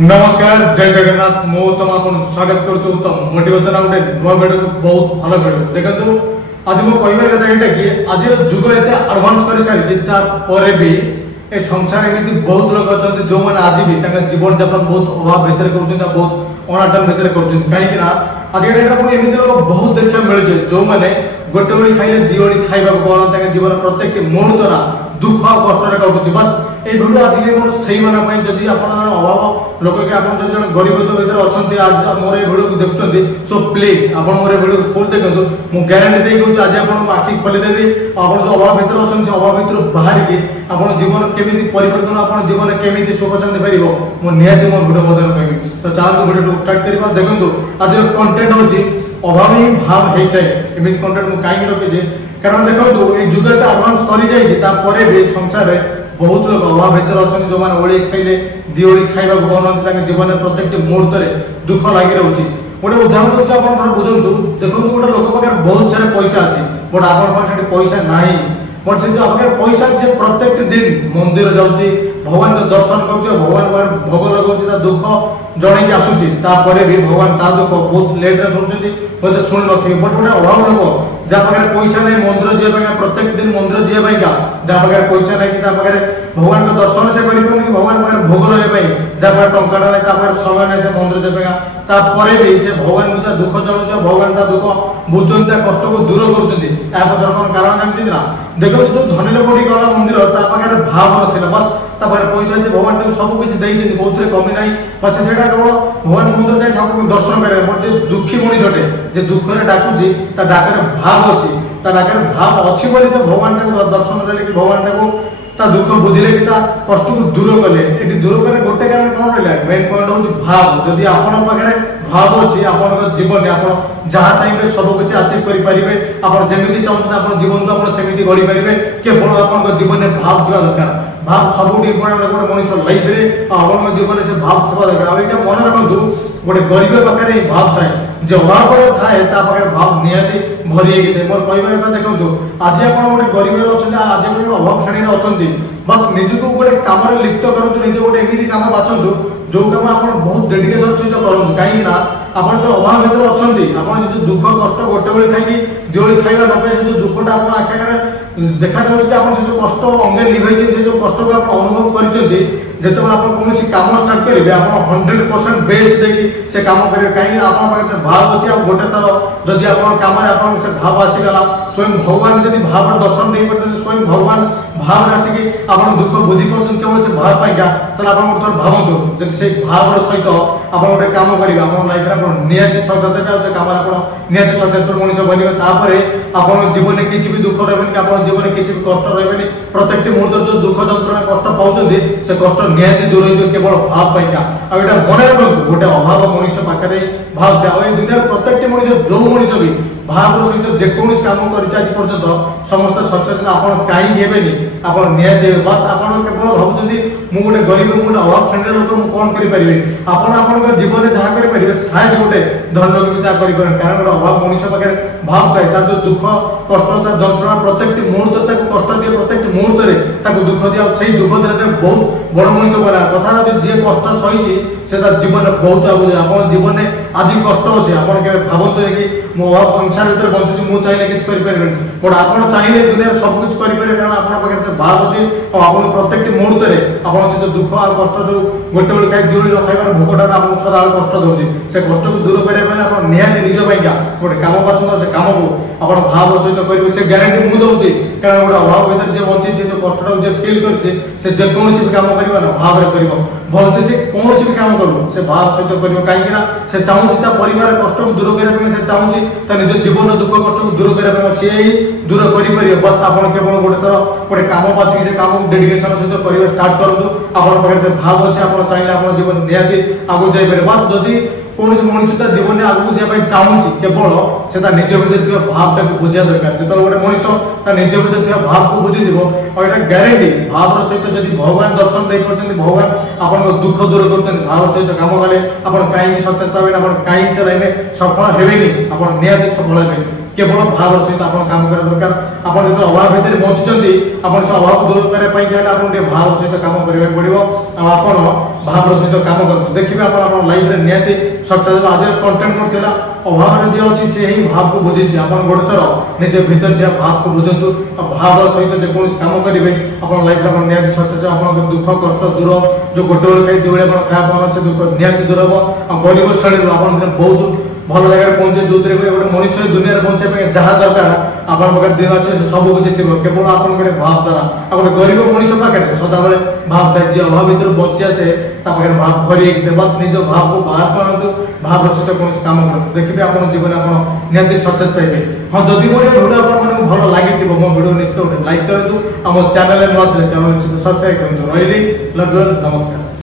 नमस्कार जय जगन्नाथ मु तुम आपन स्वागत करूछु उत्तम मोटिवेशन आउटे नुआ वीडियो को बहुत भलो वीडियो देखंतु आज मो कहबे कथा एटा कि आज जुग एते एडवांस करि सारी जिता परे भी ए संसार एमिति बहुत लोग अछंती जो माने आज भी ताका जीवन यापन बहुत अभाव भीतर करूछन बहुत अनाटन भीतर करूछन काहे कि ना आज के डेट रे एमिति लोग बहुत देखा मिल जे जो माने गोटे ओळी खाइले दी ओळी खाइबा को कोन ताका जीवन प्रत्येक मुहूर्त ना दुख और कष्ट रे काटुची बस ए वीडियो आज के मोर सेही माने पई जदी आपण अभाव लोक के आपण जदी जन गरीब तो भीतर अछंती आज मोर ए वीडियो को देखुचंती सो प्लीज आपण मोर ए वीडियो को फुल देखंतु मु गारंटी देई कहू आज आपण आखि खोली देबी आपण जो अभाव भीतर अछन से अभाव भीतर बाहर के आपण जीवन केमिति परिवर्तन आपण जीवन केमिति सुख शांति पाइबो मु निहाती मोर वीडियो मदन कहबी तो चालू वीडियो को स्टार्ट करबा देखंतु आज कंटेंट होची अभाव ही भाव हेतै एमिति कंटेंट मु काई रखे जे कारण देखंतु ए जुग त एडवांस करि जाई जे ता परे भी संसार रे बहुत लोग अभाव भीतर अछन जो माने ओळी खाइले दिओळी खाइबा को बनंती ताके जीवन प्रत्येक मुहूर्त रे दुख लागि रहउची गोटे उदाहरण दउछ आपण धर बुझंतु देखंतु गोटे लोक पाकर बहुत सारा पैसा अछि बट आपण पाखे पैसा नाही बट से जो आपके पैसा से प्रत्येक दिन मंदिर जाउची भगवान के दर्शन करछ भगवान पर भोग लगाउची ता दुख जणे के आसुची ता परे भी भगवान ता दुख बहुत लेट रे सुनछती बोले सुन नथि बट गोटे अभाव लोक जा पाखे पैसा नहीं मंदिर जे पाके प्रत्येक दिन मंदिर जे पाइका जा पाखे पैसा नहीं कि ता पाखे भगवान के दर्शन से करि कि भगवान पाखे भोग रहे पई जा पाखे टंकाटा नहीं ता पाखे समय नहीं से मंदिर जे पाइका ता परे भी से भगवान को ता दुख जणुछ भगवान ता दुख बुझुन ता कष्ट को दूर करूछंती आ पछर कोन कारण जानछि ना देखो जो धनी लोकटी गला मंदिर ता पाखे भाव नथिला बस ता पाखे पैसा जे भगवान ता सब कुछ देइछंती बहुत रे कमी नाही पछे सेटा केवल भगवान मंदिर जाय ठाकुर को दर्शन करे बट जे दुखी मनुष्यटे जे दुख रे डाकुची ता डाकर भाव अछि ता डाकर भाव अछि बोली तो भगवान ता दर्शन देले कि भगवान ता ता दुख बुझिले कि ता कष्ट को दूर कले एटी दूर करे गोटे कारण कोन रहला मेन पॉइंट होची भाव जदी आपन पाखरे भाव अछि आपन को जीवन आपन जहा चाहिए सब कुछ अचीव करि परिबे आपन जेमिति चाहत आपन जीवन को आपन सेमिति गढी परिबे केवल आपन को जीवन में भाव थिबा दरकार भाव सबुठ इम्पोर्टेंट गोटे मनुष्य लाइफ रे आपन जीवन से भाव थिबा दरकार आ एटा मन रखंतु गोटे गरीब पाखरे ही भाव थाए जे अभाव पर थाए ता पाखरे भाव नियति भरी हेगी थे मोर कहबा कथा देखंतु आज आपन गोटे गरीब रे अछन आज आपन अभाव श्रेणी रे अछंती बस निजको गोटे काम रे लिप्त करंतु निज गोटे एमिति काम बाचंतु जो काम आपन बहुत डेडिकेशन सहित करंतु काई ना आपन तो अभाव भीतर अछंती आपन जो दुख कष्ट गोटे बेले खाइकी जोली खाइबा नपे जो दुखटा आपन आखे करे देखा जाउछ कि आपन जो कष्ट अंगे लिभै जे जो कष्ट को आपन अनुभव करिसेंती जेते आपन कोनोसी काम स्टार्ट करिवे आपन 100% बेस्ट देकी से काम करिवे काई आपन पाखे से भाव अछि आ गोटे तर जदि आपन काम रे आपन से भाव आसी गला स्वयं भगवान जदि भाव रे दर्शन देई परते स्वयं भगवान भाव राशि की आपन दुख बुझी परतन केवल से भाव पाइका तले आपन गोटे भावंतु जदि से भाव रे सहित आपन गोटे काम करिवे आपन लाइफ रे आपन नियति सक्सेस से काम आपन नियति सक्सेसफुल मनुष्य बनिबे तापरे आपन जीवन में किछि भी दुख रहबेनी आपन जीवन में किछि भी कष्ट रहबेनी प्रत्येक मुहूर्त जो दुख जंत्रणा कष्ट पाउतंदी से कष्ट नियति दूर हो केवल भाव पाइका आ एटा मन रखंतु गोटे अभाव मनुष्य पाखरे भाव था ए दुनिया प्रत्येक मनुष्य जो मनुष्य भी भाव सहित जे कोन काम करि आज पर्यंत समस्त सक्सेस आपन काई हेबेनी आपन नियति देबे बस आपन केवल भाबुचंदी मु गोटे गरीब मु गोटे अभाव श्रेणी लोक मु कोन करि परिबे आपन आपन के जीवन में जहा करि परिबे शायद गोटे धन लोक भी ता करि परन कारण गोटे अभाव मनुष्य पाखरे भाव थाए ता जो दुख कष्ट ता जंत्रणा प्रत्येक मुहूर्त ताको कष्ट दिए प्रत्येक मुहूर्त रे ताको दुख दिया सेही दुख देले बहुत बड़ मनुष्य बना कथा जे कष्ट सहिची से तार जीवन में बहुत आगु आपन जीवन में आज कष्ट अछि आपन के भाबंत कि मो अभाव संसार भीतर बंचुची मु चाहिले किछ करि परबेन बट आपन चाहिले दुनिया सब कुछ करि परबे कारण आपन पाखे से भाव अछि और आपन प्रत्येक मुहूर्त रे आपन से दुख आ कष्ट जो गोटे बेले खाइ दियोली रखाइबार भोगटा आपन सदा कष्ट दउची से कष्ट को दूर करे पले आपन निहाती निज पाइका गोटे काम बाचन से काम को आपन भाव सहित करिवे से गारंटी मु दउची कारण गोटे अभाव भीतर जे बंची से जो कष्टटा जे फील करछे से जे कोनोसी भी काम करिबा ना भाव रे करिवो भलसे से कोनोसी भी काम करू से भाव सहित करिवो काई कि ना से चाहूची ता परिवार कष्ट को दूर करे पे से चाहूची ता निज जीवन दुख कष्ट को दूर करे पे से ही दूर करि परियो बस आपन केवल गोटे तर गोटे काम बाची से काम डेडिकेशन सहित करिवे स्टार्ट करंतु आपन पाखे से भाव अछि आपन चाहिले आपन जीवन निहाती आगु जाई पारे बस जदी कोनोसी मनुष्य जीवन में आगु जाय चाहूची केवल से निज भीतर थिबा भावटा को बुझिया दरकार जेतल गोटे मनुष्य ता निज भीतर थिबा भाव को बुझी दिबो और एटा गारंटी भाव रो सहित जदी भगवान दर्शन दे करछन भगवान आपन को दुख दूर करछन भाव सहित काम कले आपन काई सक्सेस पाबे आपन काई से रहने सफल हेबेनी आपन नियति सफल हेबे केवल भाव सहित आपन काम करा दरकार आपन जो अभाव भीतर बंचुचंती आपन से अभाव दूर करे पई गेला आपन भाव सहित काम करिवे पड़िबो आपन भाव सहित काम करते देखिए आप लाइफ रे निहाती सक्सेस आज कंटेंट मोर अभाव रे जे अछि से ही भाव को बुझी अपन गोटे थर निज भीतर दिया भाव को बुझंतु भाव सहित जे कोन काम करिवे अपन लाइफ रे निहाती सक्सेस अपन दुख कष्ट दूर जो गोटे बेले खाई दुबळे अपन खाया पावन से दुख निहाती दूर हो गरीब श्रेणी अपन बहुत भल जगह पहुंचे जो गोटे मनुष्य दुनिया में पहुंचे जहाँ दरकार आपन पाखे दिन अच्छे सब किसी थी केवल आप भाव द्वारा आ गोटे गरीब मनुष्य पाखे सदाबले भाव था जी अभाव भर बची आसे पाखे भाव भरी बस निज भाव को बाहर पड़ू भाव सहित कौन काम करूँ देखिए आप जीवन आप निहती सक्सेस पाइबे। हाँ जदि मोर भिडियो आपको भल लगी मो भिडियो निश्चित गोटे लाइक करूँ आम चैनल नुआ चैनल सब्सक्राइब करूँ रही लव यू नमस्कार।